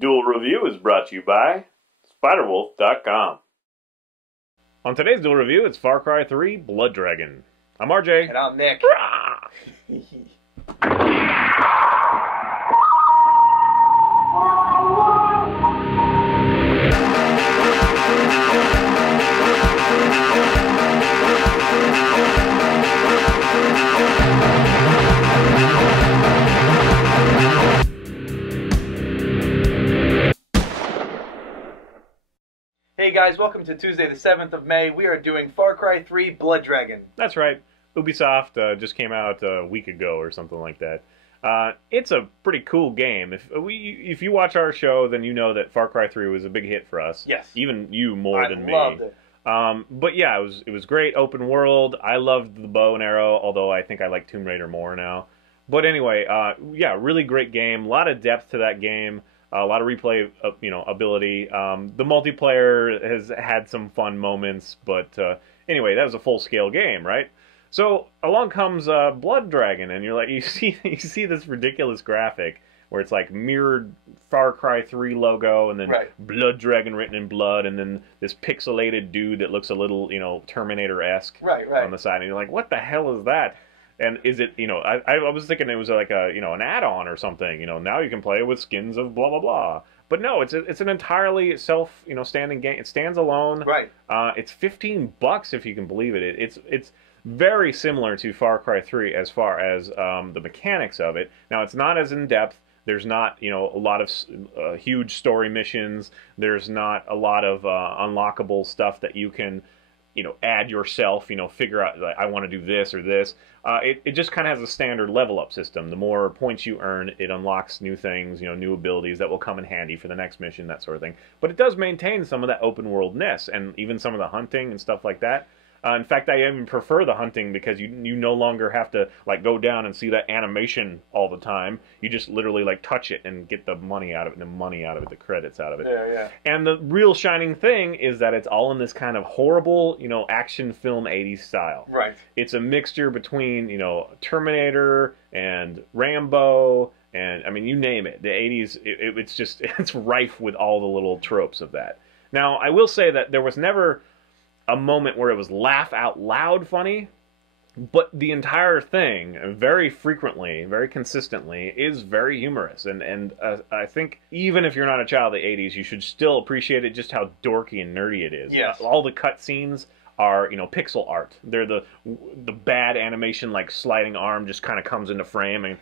Duel Review is brought to you by SpiderWolf.com. On today's Duel Review, it's Far Cry 3 Blood Dragon. I'm RJ. And I'm Nick. Hey guys, welcome to Tuesday the 7th of May. We are doing Far Cry 3 Blood Dragon. That's right. Ubisoft just came out a week ago or something like that. It's a pretty cool game. If you watch our show, then you know that Far Cry 3 was a big hit for us. Yes. Even you more than me. I loved it. But yeah, it was great, open world. I loved the bow and arrow, although I think I like Tomb Raider more now. But anyway, yeah, really great game. A lot of depth to that game. A lot of replay, ability. The multiplayer has had some fun moments, but anyway, that was a full-scale game, right? So along comes Blood Dragon, and you're like, you see this ridiculous graphic where it's like mirrored Far Cry 3 logo, and then Blood Dragon written in blood, and then this pixelated dude that looks a little, Terminator-esque on the side, and you're like, what the hell is that? And is it, I was thinking it was like an add-on or something. Now you can play with skins of blah blah blah. But no, it's an entirely standing game. It stands alone. Right. It's $15 if you can believe it. It's very similar to Far Cry 3 as far as the mechanics of it. Now it's not as in depth. There's not a lot of huge story missions. There's not a lot of unlockable stuff that you can add yourself, figure out, like, I want to do this or this. It just kind of has a standard level up system. The more points you earn, it unlocks new things, new abilities that will come in handy for the next mission, that sort of thing. But it does maintain some of that open world-ness and even some of the hunting and stuff like that. In fact, I even prefer the hunting because you no longer have to go down and see that animation all the time. You just literally touch it and get the money out of it, the credits out of it. Yeah. And the real shining thing is that it's all in this kind of horrible, action film 80s style. Right. It's a mixture between, Terminator and Rambo and, I mean, you name it. The 80s, it's rife with all the little tropes of that. Now, I will say that there was never a moment where it was laugh out loud funny, but the entire thing very frequently, very consistently, is very humorous, and I think even if you're not a child of the 80s, you should still appreciate it, just how dorky and nerdy it is. Yes. All the cutscenes are pixel art. They're the bad animation, like sliding arm just kind of comes into frame and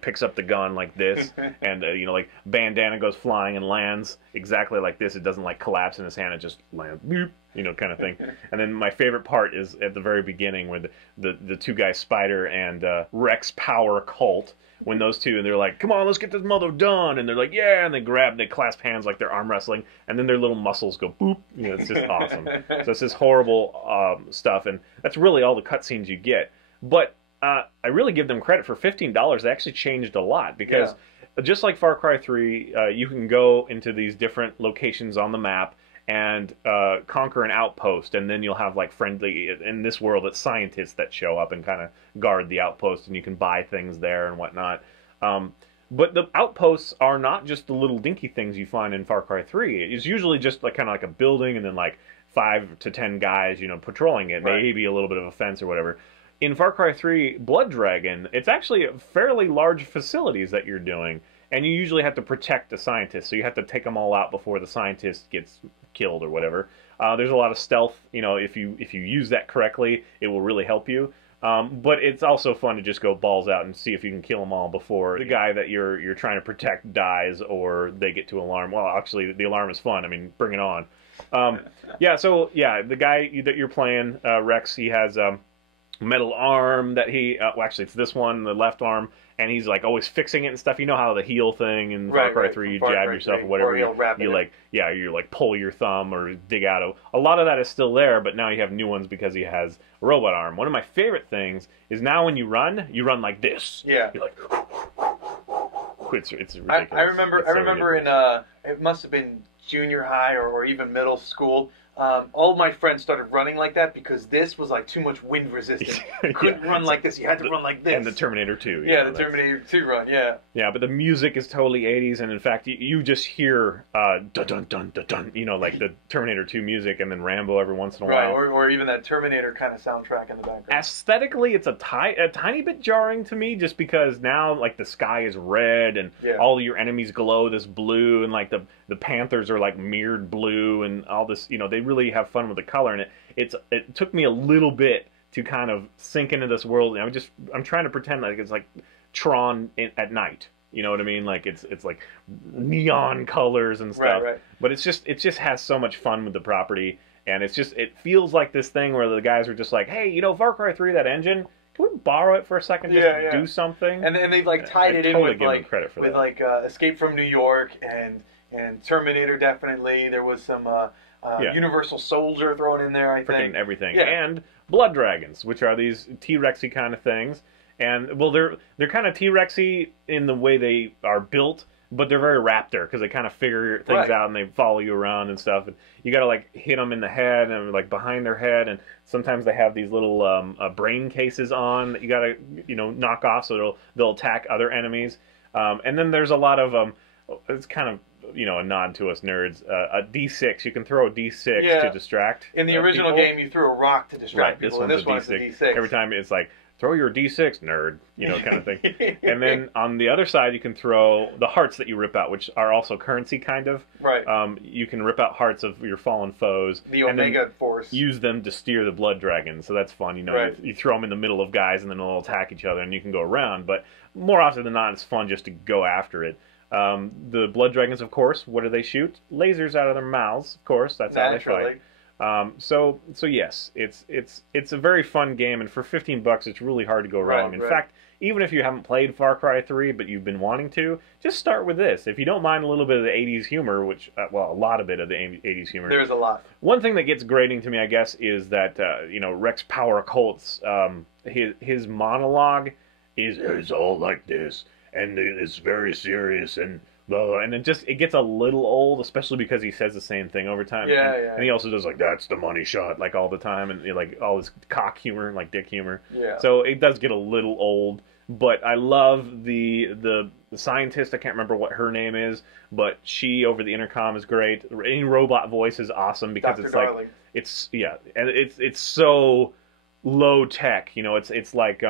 picks up the gun like this, and like bandana goes flying and lands exactly like this. It doesn't collapse in his hand, it just lands, boop, kind of thing. And then my favorite part is at the very beginning where the two guys, Spider and Rex Power Colt, when those two, and they're like, come on, let's get this mother done, and they're like, yeah, and they clasp hands like they're arm wrestling, and then their little muscles go boop. It's just awesome. So it's this horrible stuff, and that's really all the cutscenes you get. But I really give them credit for $15. They actually changed a lot, because just like Far Cry 3, you can go into these different locations on the map and conquer an outpost, and then you'll have friendly, in this world, it's scientists that show up and kind of guard the outpost, and you can buy things there and whatnot. But the outposts are not just the little dinky things you find in Far Cry 3. It's usually just kind of like a building and then 5 to 10 guys, patrolling it, maybe a little bit of a fence or whatever. In Far Cry 3 Blood Dragon, it's actually fairly large facilities that you're doing, and you usually have to protect the scientists, so you have to take them all out before the scientist gets killed or whatever. There's a lot of stealth. If you use that correctly, it will really help you. But it's also fun to just go balls out and see if you can kill them all before the guy that you're trying to protect dies or they get to alarm. Well, actually, the alarm is fun. I mean, bring it on. The guy that you're playing, Rex, he has metal arm that he well, actually it's this one, the left arm, and he's always fixing it and stuff. You know how the heal thing in Far Cry 3, you jab yourself or whatever, you pull your thumb or dig out a lot of that is still there, but now you have new ones because he has a robot arm. One of my favorite things is now when you run like this. Yeah. You're it's ridiculous. I remember in it must have been junior high or even middle school, all of my friends started running like that because this was like too much wind resistant. You couldn't run like this. You had to run like this. And the Terminator 2. Yeah, the Terminator 2 run, yeah. Yeah, but the music is totally 80s, and in fact, you just hear dun dun dun dun dun, you know, like the Terminator 2 music, and then Rambo every once in a while. Right, or even that Terminator kind of soundtrack in the background. Aesthetically, it's a tiny bit jarring to me, just because now, like, the sky is red, and all your enemies glow this blue, and, like, the Panthers are, like, mirrored blue, and all this, you know, they really have fun with the color, and it took me a little bit to kind of sink into this world, and I'm trying to pretend like it's like Tron at night. You know what I mean? Like it's like neon colors and stuff. Right. But it just has so much fun with the property, and it feels like this thing where the guys are just like, hey, you know, Far Cry 3, that engine, can we borrow it for a second, just do something? And they've like tied it in with like credit for like Escape from New York and Terminator. Definitely, there was some Universal Soldier thrown in there. I think everything, and blood dragons, which are these T-Rexy kind of things. And well, they're kind of T-Rexy in the way they are built, but they're very Raptor because they kind of figure things out and they follow you around and stuff. And you got to like hit them in the head and like behind their head, and sometimes they have these little brain cases on that you got to knock off so they'll attack other enemies. And then there's a lot of it's kind of a nod to us nerds. A D6, you can throw a D6 to distract. In the original game, you threw a rock to distract people, and this one's a D6. Every time it's like, throw your D6, nerd, kind of thing. And then on the other side, you can throw the hearts that you rip out, which are also currency, kind of. Right. You can rip out hearts of your fallen foes. The Omega Force. Use them to steer the blood dragon, so that's fun. You throw them in the middle of guys, and then they'll attack each other, and you can go around. But more often than not, it's fun just to go after it. The blood dragons, of course, what do they shoot? Lasers out of their mouths, of course. That's how they fight. So yes, it's a very fun game, and for $15, it's really hard to go wrong. In fact, even if you haven't played Far Cry 3, but you've been wanting to, just start with this. If you don't mind a little bit of the 80s humor, which, a lot of it of the 80s humor. There's a lot. One thing that gets grating to me, I guess, is that, Rex Power Colt's, his monologue is all like this, and it's very serious, and it gets a little old, especially because he says the same thing over time. And he also does like, that's the money shot, like all the time, and like all this cock humor, like dick humor. Yeah. So it does get a little old, but I love the scientist. I can't remember what her name is, but she over the intercom is great. Any robot voice is awesome because Dr. it's Darling. like and it's so low tech. It's like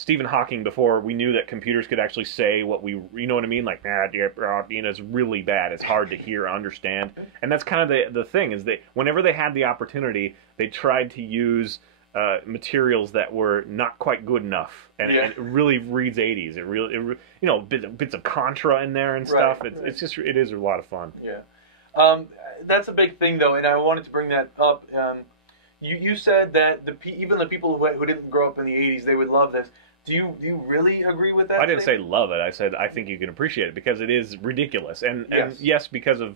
Stephen Hawking, before we knew that computers could actually say what you know what I mean? Like, it's really bad. It's hard to hear or understand. And that's kind of the thing, is that whenever they had the opportunity, they tried to use materials that were not quite good enough. And it really reads 80s. It really bits of Contra in there and stuff. It is a lot of fun. Yeah. That's a big thing, though, and I wanted to bring that up. You said that even the people who didn't grow up in the 80s, they would love this. Do you really agree with that? I didn't say love it. I said I think you can appreciate it because it is ridiculous. And yes, because of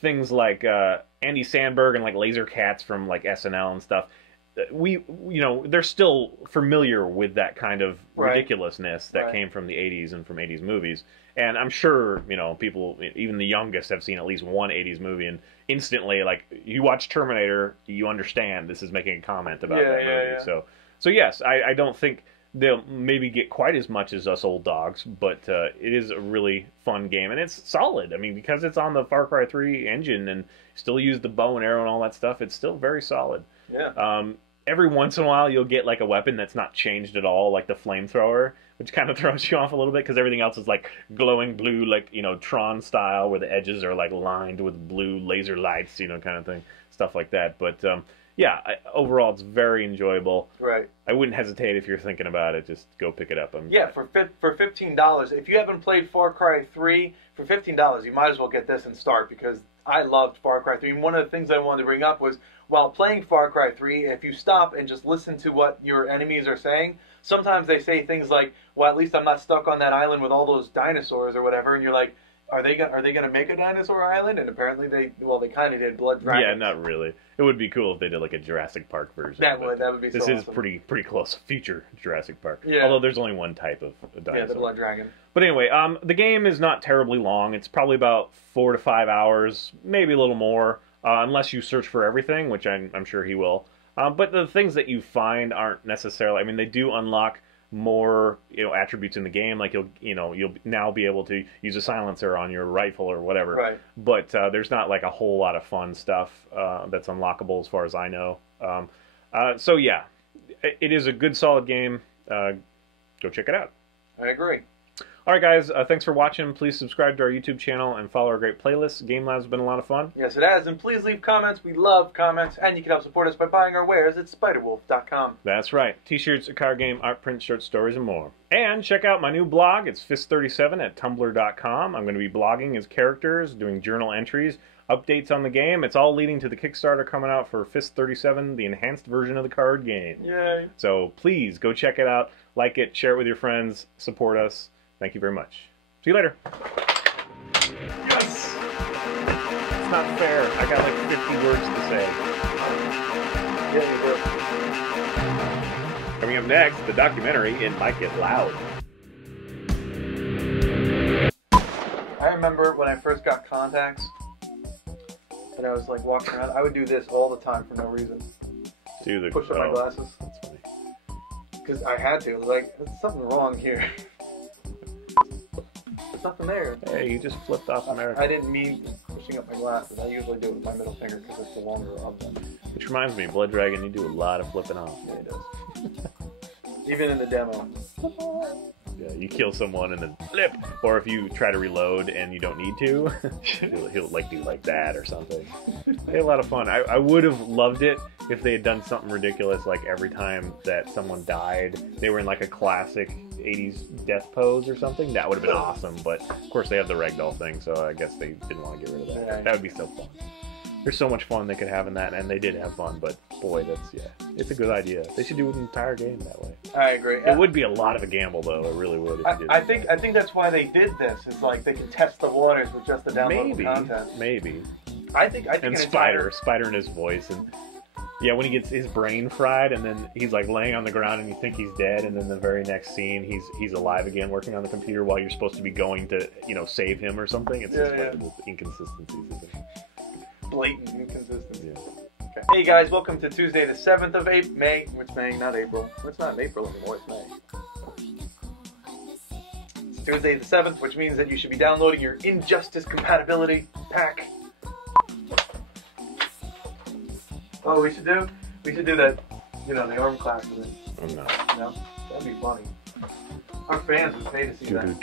things like Andy Samberg and like Laser Cats from like SNL and stuff. They're still familiar with that kind of ridiculousness that came from the 80s and from 80s movies. And I'm sure, people, even the youngest, have seen at least one 80s movie, and instantly, like, you watch Terminator, you understand this is making a comment about that movie. So yes, I don't think they'll maybe get quite as much as us old dogs, but it is a really fun game, and it's solid. I mean, because it's on the Far Cry 3 engine and still use the bow and arrow and all that stuff, it's still very solid. Yeah. Every once in a while, you'll get like a weapon that's not changed at all, like the flamethrower, which kind of throws you off a little bit because everything else is like glowing blue, like Tron style, where the edges are like lined with blue laser lights, kind of thing, stuff like that. But overall, it's very enjoyable. Right. I wouldn't hesitate if you're thinking about it. Just go pick it up. For $15, if you haven't played Far Cry 3, for $15, you might as well get this and start, because I loved Far Cry 3. And one of the things I wanted to bring up was, while playing Far Cry 3, if you stop and just listen to what your enemies are saying, sometimes they say things like, well, at least I'm not stuck on that island with all those dinosaurs or whatever, and you're like, Are they gonna make a dinosaur island? And apparently they kind of did. Blood Dragons. Yeah, not really. It would be cool if they did like a Jurassic Park version. That would be. This so is awesome. pretty close. Future Jurassic Park. Yeah. Although there's only one type of dinosaur. Yeah, the Blood Dragon. But anyway, the game is not terribly long. It's probably about 4 to 5 hours, maybe a little more, unless you search for everything, which I'm sure he will. But the things that you find aren't necessarily. I mean, they do unlock more attributes in the game, like you'll now be able to use a silencer on your rifle or whatever. Right. But there's not like a whole lot of fun stuff that's unlockable as far as I know. So yeah, it is a good solid game. Go check it out. I agree. All right, guys. Thanks for watching. Please subscribe to our YouTube channel and follow our great playlists. Game Lab's been a lot of fun. Yes, it has. And please leave comments. We love comments. And you can help support us by buying our wares at spiderwolf.com. That's right. T-shirts, a card game, art print, short stories, and more. And check out my new blog. It's fist37 at tumblr.com. I'm going to be blogging as characters, doing journal entries, updates on the game. It's all leading to the Kickstarter coming out for Fist37, the enhanced version of the card game. Yay. So please go check it out. Like it, share it with your friends, support us. Thank you very much. See you later. Yes! It's not fair. I got like 50 words to say. Yeah, you do. Coming up next, the documentary It Might Get Loud. I remember when I first got contacts, and I was like walking around, I would do this all the time for no reason. Push up my glasses. That's funny. Because I had to. Like, there's something wrong here. There's nothing there. Hey, you just flipped off America. I didn't mean pushing up my glasses. I usually do it with my middle finger because it's the longer of them. Which reminds me, Blood Dragon, you do a lot of flipping off. Yeah, it does. Even in the demo. Yeah, you kill someone and then flip. Or if you try to reload and you don't need to, he'll like do like that or something. They had a lot of fun. I would have loved it if they had done something ridiculous, like every time that someone died, they were in like a classic 80s death pose or something. That would have been awesome. But of course they have the ragdoll thing, so I guess they didn't want to get rid of that. Yeah. That would be so fun. There's so much fun they could have in that, and they did have fun, but boy, it's a good idea. They should do an entire game that way. I agree. It would be a lot of a gamble, though. It really would. If you did I think that's why they did this. Is like they can test the waters with just the downloadable content. Maybe. I think. And Spider in his voice, and yeah, when he gets his brain fried, and then he's like laying on the ground, and you think he's dead, and then the very next scene, he's alive again, working on the computer while you're supposed to be going to save him or something. It's just like the inconsistencies of it. Blatant inconsistency. Yeah. Okay. Hey guys, welcome to Tuesday the 7th of May. It's May, not April. It's not April anymore, it's May. It's Tuesday the 7th, which means that you should be downloading your Injustice Compatibility Pack. Oh, we should do that, the arm classes. Oh, no. No? That'd be funny. Our fans would pay to see that.